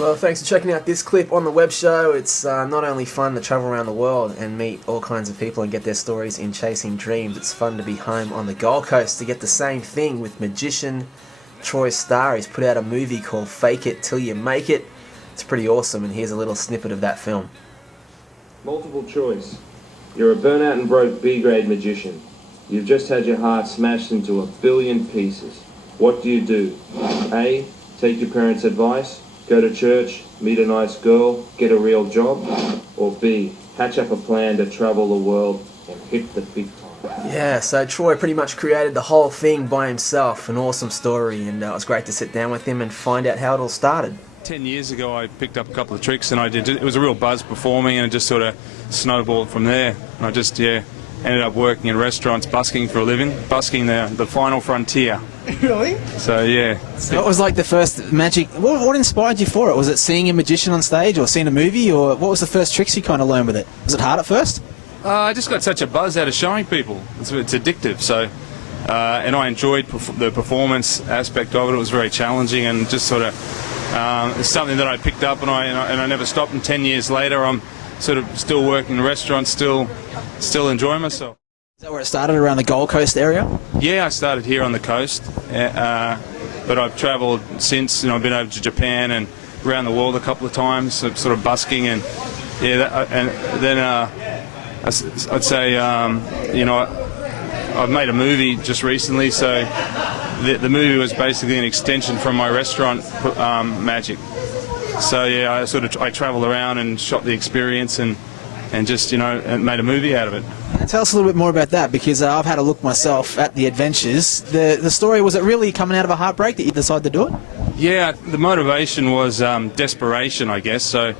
Well, thanks for checking out this clip on the web show. It's not only fun to travel around the world and meet all kinds of people and get their stories in chasing dreams, it's fun to be home on the Gold Coast to get the same thing with magician Troy Starr. He's put out a movie called Fake It Till You Make It. It's pretty awesome, and here's a little snippet of that film. Multiple choice. You're a burnout and broke B-grade magician. You've just had your heart smashed into 1 billion pieces. What do? A, take your parents' advice, go to church, meet a nice girl, get a real job? Or B, hatch up a plan to travel the world and hit the big time? Yeah, so Troy pretty much created the whole thing by himself. An awesome story, and it was great to sit down with him and find out how it all started. 10 years ago I picked up a couple of tricks and it was a real buzz performing, and it just sort of snowballed from there. And I just, ended up working in restaurants, busking for a living, busking the final frontier. Really? So, yeah. So what was like the first magic, what inspired you for it? Was it seeing a magician on stage or seeing a movie, or what was the first tricks you kind of learned with it? Was it hard at first? I just got such a buzz out of showing people. It's addictive, so... and I enjoyed the performance aspect of it. It was very challenging, and just sort of it's something that I picked up, and I never stopped. And 10 years later, I'm sort of still working in restaurants, still enjoying myself. Is that where it started, around the Gold Coast area? Yeah, I started here on the coast, but I've travelled since. I've been over to Japan and around the world a couple of times, sort of busking, and then I'd say I've made a movie just recently, so the movie was basically an extension from my restaurant magic. So yeah, I travelled around and shot the experience and just and made a movie out of it. Tell us a little bit more about that, because I've had a look myself at the adventures. The story, was it really coming out of a heartbreak that you decided to do it? Yeah, the motivation was desperation, I guess. So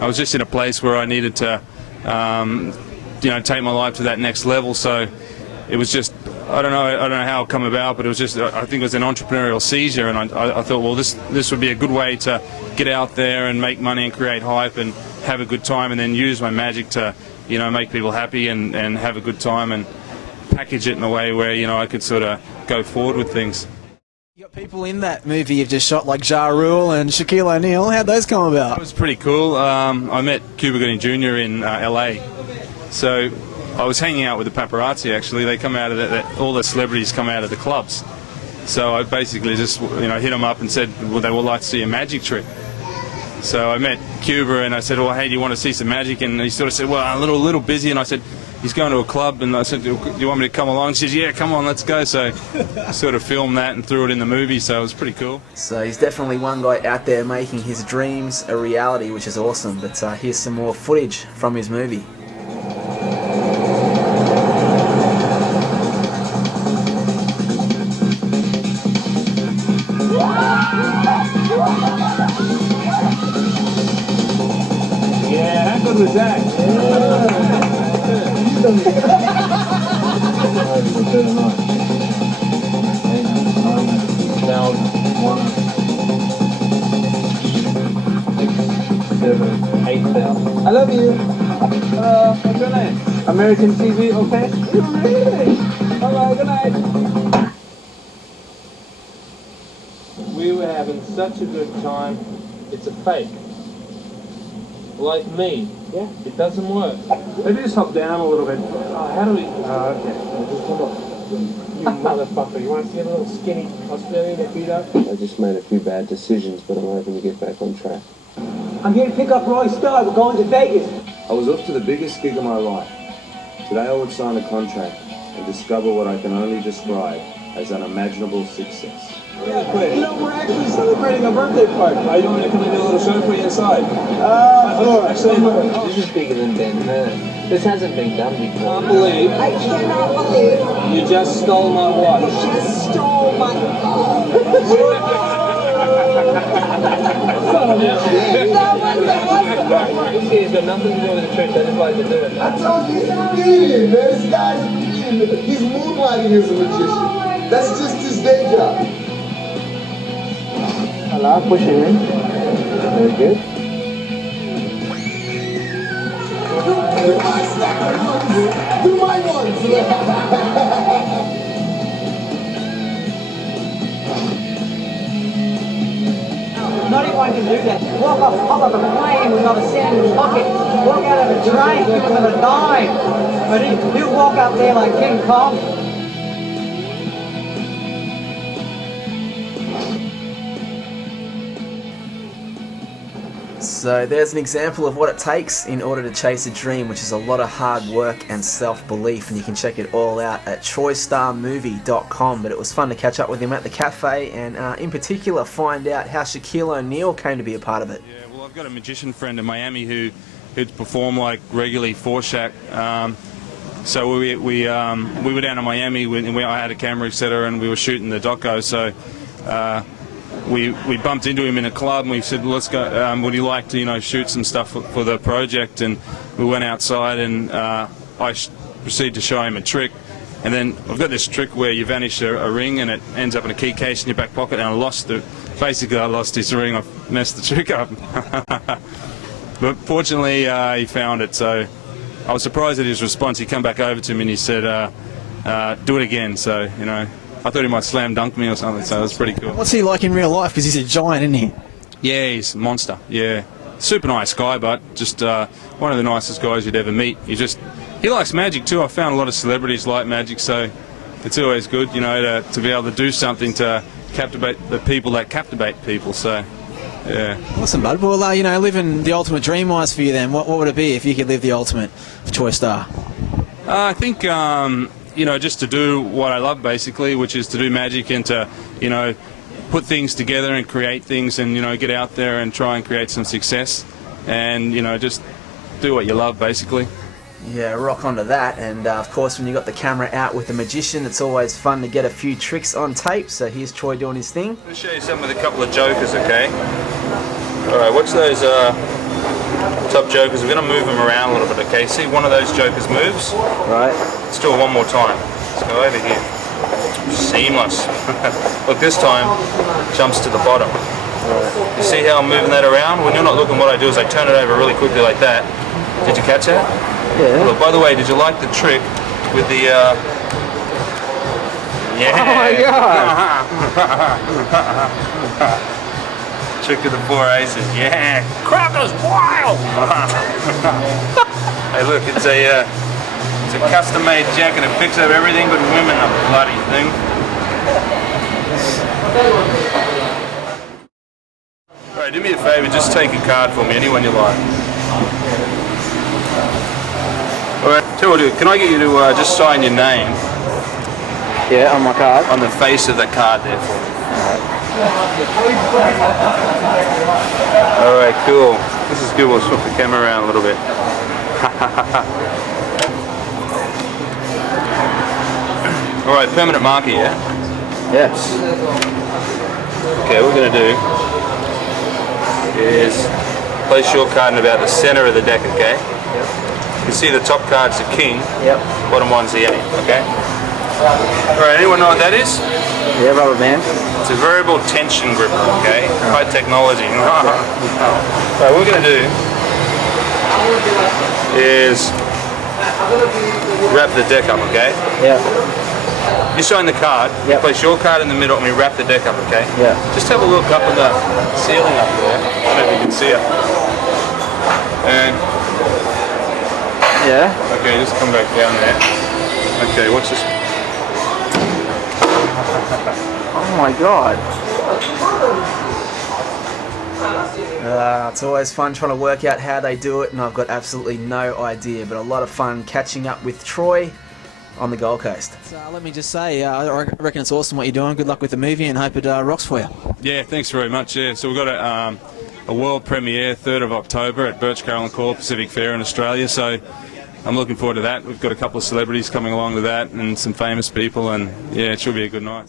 I was just in a place where I needed to take my life to that next level. So it was just, I don't know how it come about, but it was just, I think it was an entrepreneurial seizure, and I thought, well, this would be a good way to get out there and make money and create hype and have a good time, and then use my magic to, make people happy and have a good time, and package it in a way where, I could sort of go forward with things. You got people in that movie you've just shot, like Ja Rule and Shaquille O'Neal. How'd those come about? It was pretty cool. I met Cuba Gooding Jr. in LA. So I was hanging out with the paparazzi, actually. They come out of all the celebrities come out of the clubs. So I basically just hit them up and said, well, they would like to see a magic trick. So I met Cuba and I said, well, hey, do you want to see some magic? And he sort of said, well, I'm a little busy. And I said, he's going to a club. And I said, do you want me to come along? He says, yeah, come on, let's go. So I sort of filmed that and threw it in the movie, so it was pretty cool. So he's definitely one guy out there making his dreams a reality, which is awesome. But here's some more footage from his movie. Yeah, how good was that? I love you. What's your name? American TV, okay? Really? Alright, good night. We were having such a good time. It's a fake. Like me. Yeah. It doesn't work. Maybe just hop down a little bit. How do we... okay. Just come up. You motherfucker. You want to see a little skinny Australian that beat up? I just made a few bad decisions, but I'm hoping to get back on track. I'm here to pick up Roy Starr. We're going to Vegas. I was up to the biggest gig of my life. Today I would sign a contract and discover what I can only describe as unimaginable success. Yeah, great. We're actually celebrating a birthday party. Are you want me to come and do a little show for you inside? This is bigger than Ben Man. This hasn't been done before. I believe. I cannot believe. You just stole my watch. You just stole my... He's got nothing to do with the trick. I just like to do it. I told you he's a comedian, man. This guy's a comedian. He's moonlighting as a magician. That's just his day job. Hello, push it in. Very good. Do my ones. Not even I can do that. Walk off top of a plane without a cent in his pocket. Walk out of a train giving them a dime. But he'll walk up there like King Kong. So there's an example of what it takes in order to chase a dream, which is a lot of hard work and self-belief, and you can check it all out at troystarmovie.com. But it was fun to catch up with him at the cafe, and in particular find out how Shaquille O'Neal came to be a part of it. Yeah, well, I've got a magician friend in Miami who'd perform like regularly for Shaq. So we were down in Miami, and I had a camera, etc., and we were shooting the doco. So we bumped into him in a club, and we said, well, let's go, would you like to, shoot some stuff for the project? And we went outside, and I proceeded to show him a trick. And then I've got this trick where you vanish a ring, and it ends up in a key case in your back pocket, and I lost his ring. I messed the trick up. But fortunately, he found it, so I was surprised at his response. He came back over to me, and he said, do it again. So, I thought he might slam dunk me or something, so it was pretty cool. What's he like in real life? Because he's a giant, isn't he? Yeah, he's a monster. Yeah, super nice guy, but just one of the nicest guys you'd ever meet. He likes magic too. I found a lot of celebrities like magic, so it's always good, to be able to do something to captivate the people that captivate people. So, yeah. Awesome, bud. Well, living the ultimate dream-wise for you then, what would it be if you could live the ultimate for Troy Star? I think, just to do what I love, basically, which is to do magic and to, put things together and create things and, get out there and try and create some success and, just do what you love, basically. Yeah, rock onto that. And of course, when you got the camera out with a magician, it's always fun to get a few tricks on tape. So here's Troy doing his thing. I'll show you something with a couple of jokers, okay? Alright, watch those top jokers. We're going to move them around a little bit, okay? See, one of those jokers moves. Right. Let's do it one more time. Let's go over here. Seamless. Look, this time, jumps to the bottom. Right. You see how I'm moving that around? When you're not looking, what I do is I turn it over really quickly like that. Did you catch that? Yeah. Look, by the way, did you like the trick with the, Yeah. Oh my God! Trick of the 4 aces, yeah. Crowd goes wild! Hey, look, it's a custom-made jacket. It picks up everything but women, the bloody thing. Alright, do me a favour, just take a card for me, anyone you like. Alright, tell you what I'll do, can I get you to just sign your name? Yeah, on my card. On the face of the card there for me. Alright, cool. This is good, we'll swap the camera around a little bit. Alright, permanent marker, yeah? Yes. Okay, what we're going to do is place your card in about the center of the deck, okay? Yep. You can see the top card's the king, Yep. bottom one's the 8, okay? Alright, anyone know what that is? Yeah, rubber band. It's a variable tension gripper, okay? High technology. Alright, what we're going to do is wrap the deck up, okay? Yeah. You sign the card, Yep. you place your card in the middle and we wrap the deck up, okay? Yeah. Just have a look up at the ceiling up there. I don't know if you can see it. And Yeah. okay, just come back down there. Okay, watch this. Oh my God. It's always fun trying to work out how they do it, and I've got absolutely no idea, but a lot of fun catching up with Troy on the Gold Coast. Let me just say, I reckon it's awesome what you're doing. Good luck with the movie and hope it rocks for you. Yeah, thanks very much. Yeah, so we've got a world premiere 3rd of October at Birch Carroll and Core Pacific Fair in Australia, so I'm looking forward to that. We've got a couple of celebrities coming along to that and some famous people, and yeah, it should be a good night.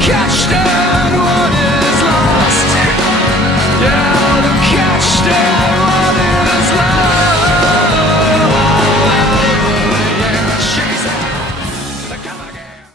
Catch